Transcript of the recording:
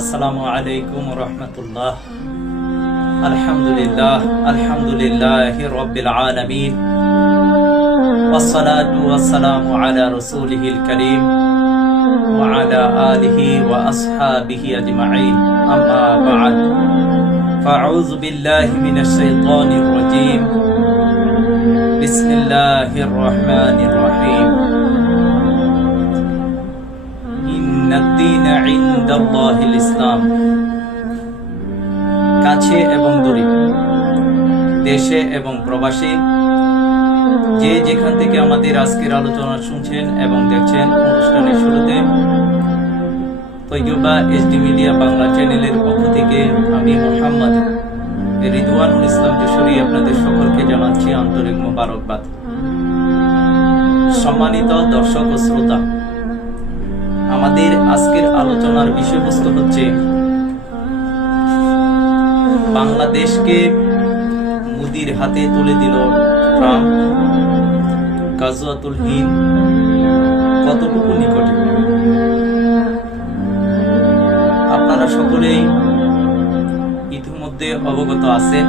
আসসালামু আলাইকুম রহমতুল্লাহ। আলহামদুলিল্লাহ, আলহামদুলিল্লাহি রাব্বিল আলামিন, ওয়াসসালাতু ওয়াসসালামু আলা রাসূলিহিল কারীম ওয়া আলা আলিহি ওয়া আসহাবিহি আজমাইন, আম্মা বা'দ। ফাআউযু বিল্লাহি মিনাশ শাইতানির রাজীম। বিসমিল্লাহির রহমানির রহিম। ইসলাম। কাছে এবং দূরে, দেশে এবং প্রবাসী, যে যেখান থেকে আমাদের আজকের আলোচনা শুনছেন এবং দেখছেন, অনুষ্ঠানের শুরুতে তৈয়বা এইচডি মিডিয়া বাংলা চ্যানেলের পক্ষ থেকে আমি মোহাম্মদ রিদওয়ানুল ইসলাম যশোরী আপনাদের সকলকে জানাচ্ছি আন্তরিক মোবারকবাদ। সম্মানিত দর্শক ও শ্রোতা, আমাদের আজকের আলোচনার বিষয়বস্তু হচ্ছে বাংলাদেশকে মোদির হাতে তুলে দিল ট্রাম্প। গাজওয়াতুল হিন্দ কতটুকু নিকটে? আপনারা সকলেই ইতিমধ্যে অবগত আছেন